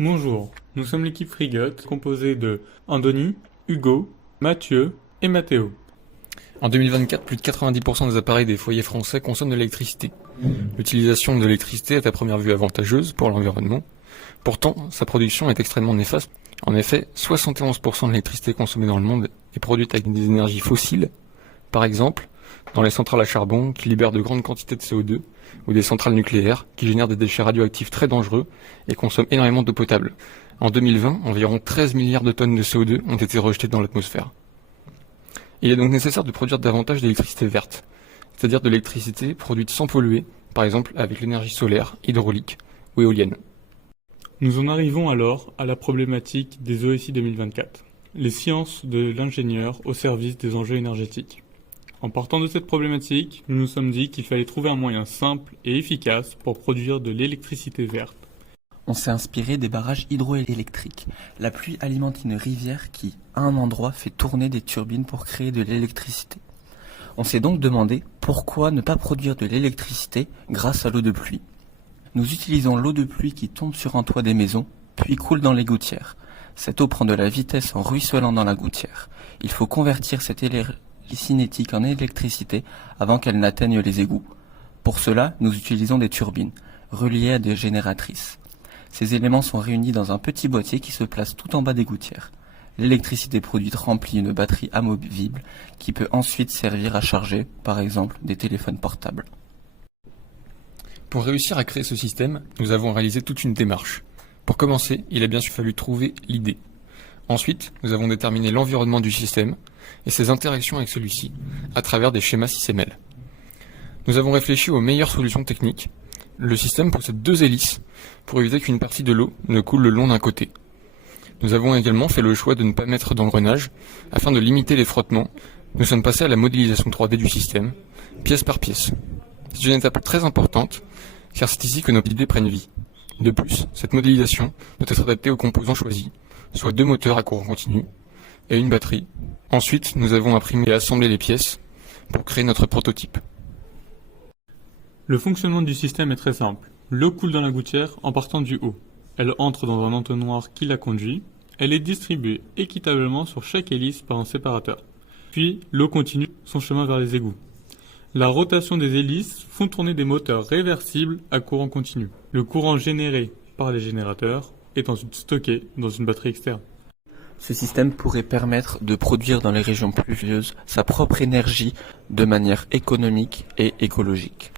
Bonjour, nous sommes l'équipe Frigotte, composée de Andoni, Hugo, Mathieu et Mathéo. En 2024, plus de 90% des appareils des foyers français consomment de l'électricité. L'utilisation de l'électricité est à première vue avantageuse pour l'environnement. Pourtant, sa production est extrêmement néfaste. En effet, 71% de l'électricité consommée dans le monde est produite avec des énergies fossiles. Par exemple, dans les centrales à charbon qui libèrent de grandes quantités de CO2, ou des centrales nucléaires qui génèrent des déchets radioactifs très dangereux et consomment énormément d'eau potable. En 2020, environ 13 milliards de tonnes de CO2 ont été rejetées dans l'atmosphère. Il est donc nécessaire de produire davantage d'électricité verte, c'est-à-dire de l'électricité produite sans polluer, par exemple avec l'énergie solaire, hydraulique ou éolienne. Nous en arrivons alors à la problématique des OSI 2024, les sciences de l'ingénieur au service des enjeux énergétiques. En partant de cette problématique, nous nous sommes dit qu'il fallait trouver un moyen simple et efficace pour produire de l'électricité verte. On s'est inspiré des barrages hydroélectriques. La pluie alimente une rivière qui, à un endroit, fait tourner des turbines pour créer de l'électricité. On s'est donc demandé pourquoi ne pas produire de l'électricité grâce à l'eau de pluie. Nous utilisons l'eau de pluie qui tombe sur un toit des maisons, puis coule dans les gouttières. Cette eau prend de la vitesse en ruisselant dans la gouttière. Il faut convertir cette cinétique en électricité avant qu'elle n'atteigne les égouts. Pour cela, nous utilisons des turbines, reliées à des génératrices. Ces éléments sont réunis dans un petit boîtier qui se place tout en bas des gouttières. L'électricité produite remplit une batterie amovible qui peut ensuite servir à charger, par exemple, des téléphones portables. Pour réussir à créer ce système, nous avons réalisé toute une démarche. Pour commencer, il a bien sûr fallu trouver l'idée. Ensuite, nous avons déterminé l'environnement du système et ses interactions avec celui-ci à travers des schémas SysML. Nous avons réfléchi aux meilleures solutions techniques. Le système possède 2 hélices pour éviter qu'une partie de l'eau ne coule le long d'un côté. Nous avons également fait le choix de ne pas mettre d'engrenage afin de limiter les frottements. Nous sommes passés à la modélisation 3D du système, pièce par pièce. C'est une étape très importante car c'est ici que nos idées prennent vie. De plus, cette modélisation doit être adaptée aux composants choisis, soit 2 moteurs à courant continu et une batterie. Ensuite, nous avons imprimé et assemblé les pièces pour créer notre prototype. Le fonctionnement du système est très simple. L'eau coule dans la gouttière en partant du haut. Elle entre dans un entonnoir qui la conduit. Elle est distribuée équitablement sur chaque hélice par un séparateur. Puis, l'eau continue son chemin vers les égouts. La rotation des hélices font tourner des moteurs réversibles à courant continu. Le courant généré par les générateurs est ensuite stocké dans une batterie externe. Ce système pourrait permettre de produire dans les régions pluvieuses sa propre énergie de manière économique et écologique.